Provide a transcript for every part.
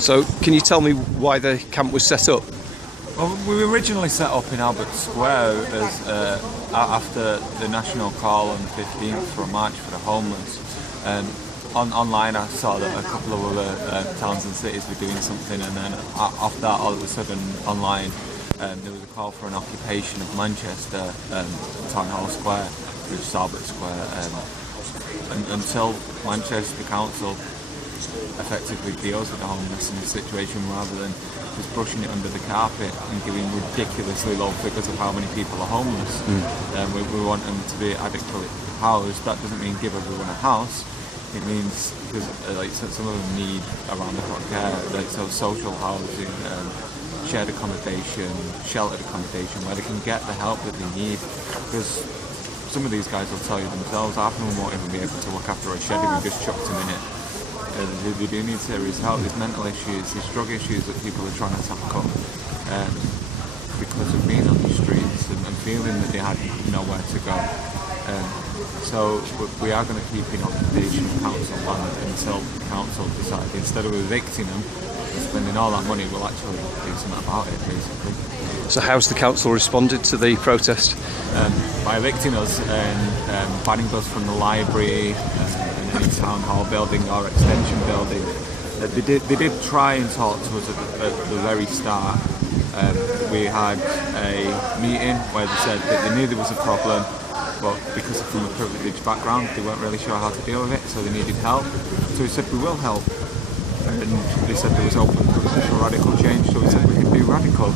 So, can you tell me why the camp was set up? Well, we were originally set up in Albert Square as after the national call on the 15th for a march for the homeless. Online I saw that a couple of other towns and cities were doing something, and then off that, all of a sudden online there was a call for an occupation of Manchester Town Hall Square, which is Albert Square, until Manchester Council effectively deals with the homelessness situation rather than just brushing it under the carpet and giving ridiculously low figures of how many people are homeless. We want them to be adequately housed. That doesn't mean give everyone a house. It means because some of them need around the clock care, so social housing, shared accommodation, sheltered accommodation, where they can get the help that they need. Because some of these guys will tell you themselves, half of them won't even be able to look after a shed if we just chucked them in it. They do need serious help. There's mental issues, there's drug issues that people are trying to tackle because of being on the streets and feeling that they had nowhere to go. So we are going to keep in occupation of council land until the council decide, instead of evicting them and spending all that money, we'll actually do something about it, basically. So how's the council responded to the protest? By evicting us and banning us from the library, any town hall building or extension building. They did try and talk to us at the very start. We had a meeting where they said that they knew there was a problem, but because from a privileged background they weren't really sure how to deal with it, so they needed help. So we said we will help, and they said there was open for radical change, so we said we could do radical.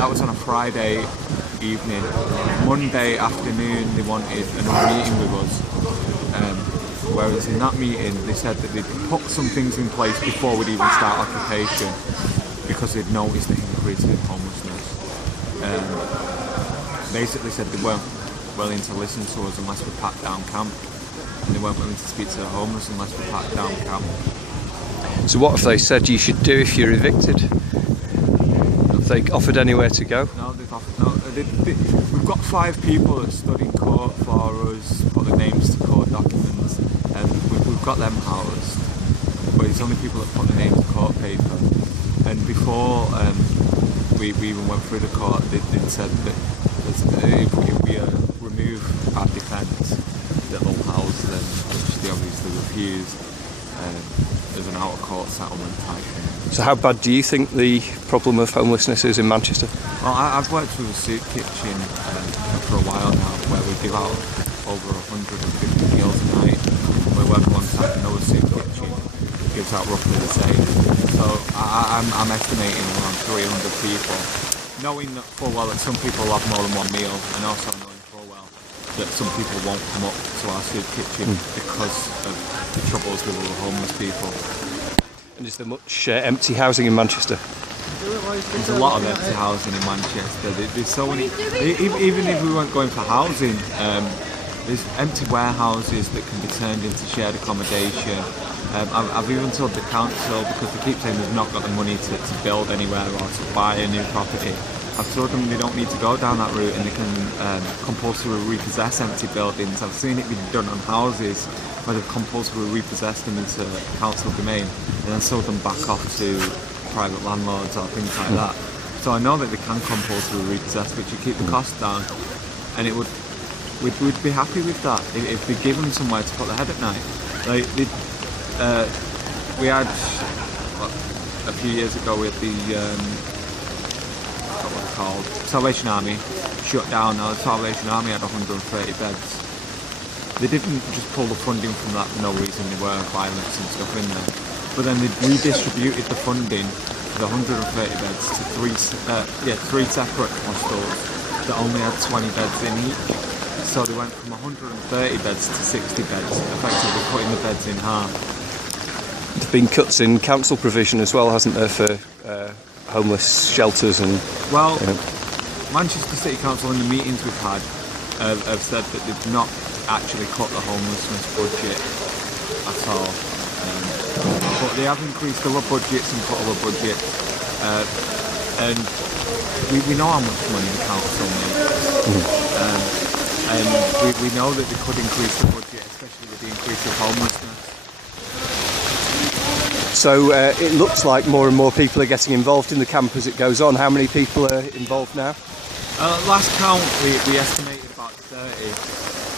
That was on a Friday evening. Monday afternoon they wanted another meeting with us, whereas in that meeting they said that they'd put some things in place before we'd even start occupation because they'd noticed the increase in homelessness. Basically said they weren't willing to listen to us unless we packed down camp, and they weren't willing to speak to the homeless unless we packed down camp. So what have they said you should do if you're evicted? Have they offered anywhere to go? No, they've offered no. We've got 5 people that stood in court for us, put their names to court documents, and we've got them housed. But it's only people that put their names to court paper. And before we even went through the court, they said that if we remove our defence, that they'll house them, which they obviously refused. As an out-of-court settlement type thing. So how bad do you think the problem of homelessness is in Manchester? Well, I've worked with a soup kitchen for a while now, where we give out over 150 meals a night. We work alongside another soup kitchen, gives out roughly the same. So I'm estimating around 300 people, knowing that full well that some people have more than one meal, and also knowing full well that some people won't come up to our soup kitchen because of the troubles with all the homeless people. And is there much empty housing in Manchester? There's a lot of empty housing in Manchester. There's so many. Even if we weren't going for housing, there's empty warehouses that can be turned into shared accommodation. I've even told the council, because they keep saying they've not got the money to build anywhere or to buy a new property. I've told them they don't need to go down that route, and they can compulsory repossess empty buildings. I've seen it be done on houses where they've compulsory repossessed them into council domain and then sold them back off to private landlords or things like that. So I know that they can compulsory repossess, but you keep the cost down, and we'd be happy with that if they give them somewhere to put their head at night. Like we had a few years ago with the called Salvation Army shut down. Now the Salvation Army had 130 beds. They didn't just pull the funding from that for no reason. There were violence and stuff in there, but then they redistributed the funding for the 130 beds to three separate hostels that only had 20 beds in each. So they went from 130 beds to 60 beds, effectively cutting the beds in half. There's been cuts in council provision as well, hasn't there, for homeless shelters and... Well, Manchester City Council, in the meetings we've had, have said that they've not actually cut the homelessness budget at all. But they have increased other budgets and cut other budgets. And we know how much money the council needs. And we know that they could increase the budget, especially with the increase of homelessness. So it looks like more and more people are getting involved in the camp as it goes on. How many people are involved now? Last count we estimated about 30,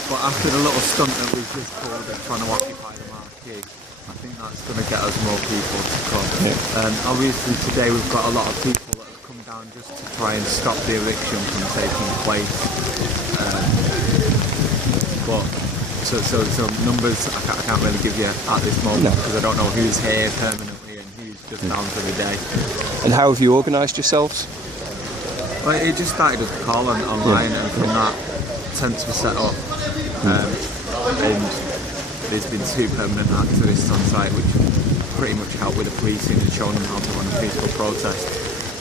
but after the little stunt that we've just pulled of trying to occupy the marquee, I think that's going to get us more people to come. Yeah. Obviously today we've got a lot of people that have come down just to try and stop the eviction from taking place. But so numbers I can't really give you at this moment because I don't know who's here permanently and who's just down for the day. And how have you organised yourselves? Well, it just started as a call online, and from that tents were set up, and there's been 2 permanent activists on site which pretty much help with the policing and showing them how to run a peaceful protest.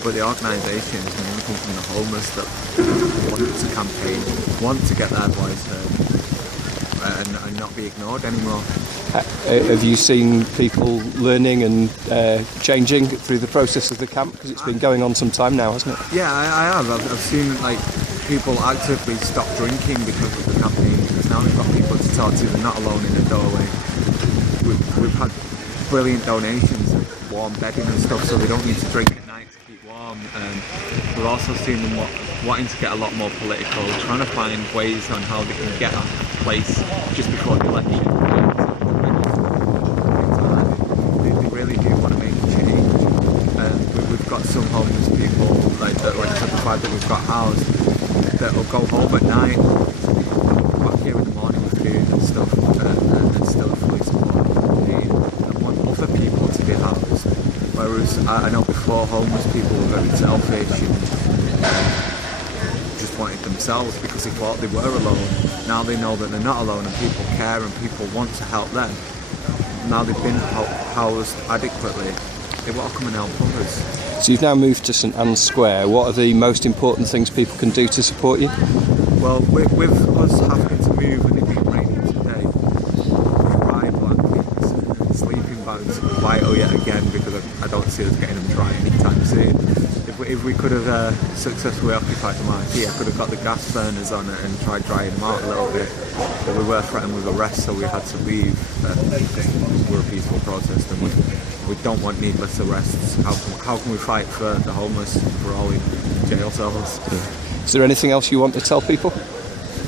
But the organisation is mainly come from the homeless that want to campaign, want to get their voice heard, and not be ignored anymore. Have you seen people learning and changing through the process of the camp? Because it's been going on some time now, hasn't it? Yeah, I have. I've seen people actively stop drinking because of the campaign, because now they've got people to talk to. They're not alone in the doorway. We've had brilliant donations of warm bedding and stuff, so they don't need to drink at night to keep warm. We've also seen them wanting to get a lot more political, trying to find ways on how they can get a place just before the election. They really do want to make a change. We've got some homeless people like that, like the fact that we've got housed, that will go home at night, back here in the morning with food and stuff, and still fully support and want other people to be housed. Whereas I know before homeless people were very selfish and just wanted themselves because they thought they were alone. Now they know that they're not alone and people care and people want to help them. Now they've been housed adequately, they want to come and help others. So you've now moved to St Anne's Square. What are the most important things people can do to support you? Well, with us having to move and it being raining today, dry blankets and sleeping bags are vital yet again, because I don't see us getting them dry anytime soon. If we could have successfully occupied the marquee, I could have got the gas burners on it and tried drying them out a little bit. But we were threatened with arrest, so we had to leave. We're a peaceful protest and we don't want needless arrests. How can we fight for the homeless if we're all in jail cells? Is there anything else you want to tell people?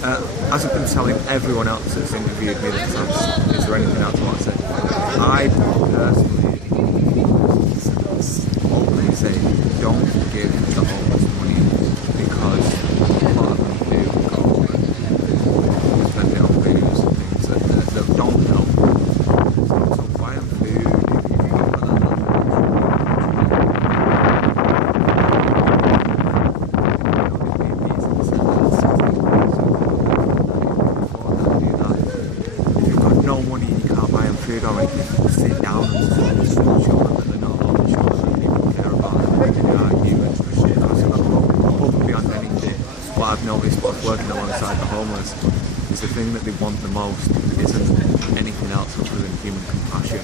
As I've been telling everyone else that's interviewed me this time, is there anything else I want to say? I personally openly say, don't give the homeless money, because a lot of them do go and spend it on booze and things that don't help. So buy them food if you've got that. If you've got no money and you can't buy them food or anything, sit down and show them that they're not alone, show them that people care about them, they can argue and push it. Above and beyond anything, what I've noticed whilst working alongside the homeless is the thing that they want the most isn't anything else other than human compassion.